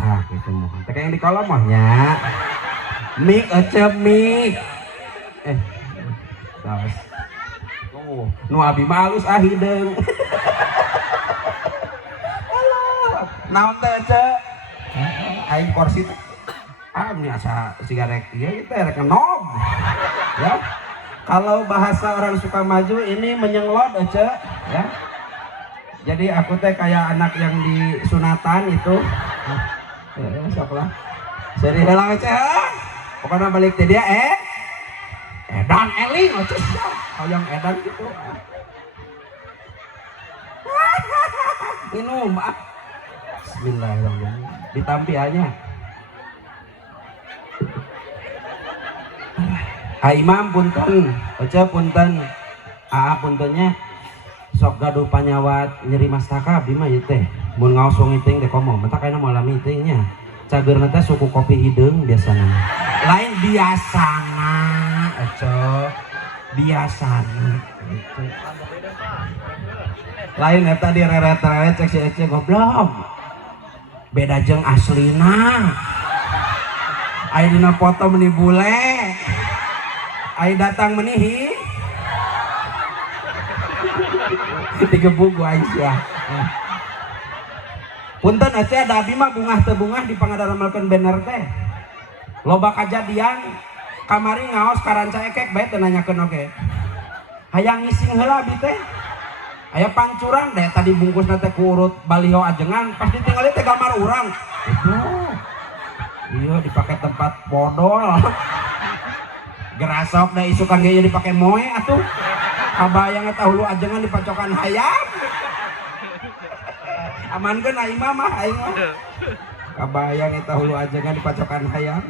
Ah gitu mah teh yang di kolom mahnya mik mik saos oh nu abi malus hideung naon teh ceu aing kursi teh ini asa sigaret ieu teh rek nob ya kalau bahasa orang suka maju ini menyenglot aja ya jadi aku teh kayak anak yang di sunatan itu siapa lah seri helang aja pokoknya balik ke dia edan eling aja kalau yang edan gitu minum bismillahirrahmanirrahim ditampiannya Imam punten aja punten puntennya sok gaduh panyawat nyeri mastaka abdi mah ieu teh mun ngaos wong iting teh komo mata kana malam itingnya cageurna teh suku kopi hideung biasana lain biasana aja biasana gitu. Lain eta direret-reret cek si Ece goblok beda jeung aslina aya dina foto meni bule aya datang menihi digebuk ku Aisyah punten Ece ada abi mah bungah teu bungah di pangadamelkeun banner teh loba kajadian kamari ngaos karanca ekek bae teu nanyakeun oge hayang ngising heula abi teh aya pancuran deh tadi bungkusna teh ku urut baliho ajengan pas ditinggali teh gambar urang itu iya dipake tempat bodol gerasok da isukan ge dipake moe atuh kabayang eta hulu ajengan dipacokan hayam amankeun imam mah aing mah kabayang eta hulu ajengan dipacokan hayam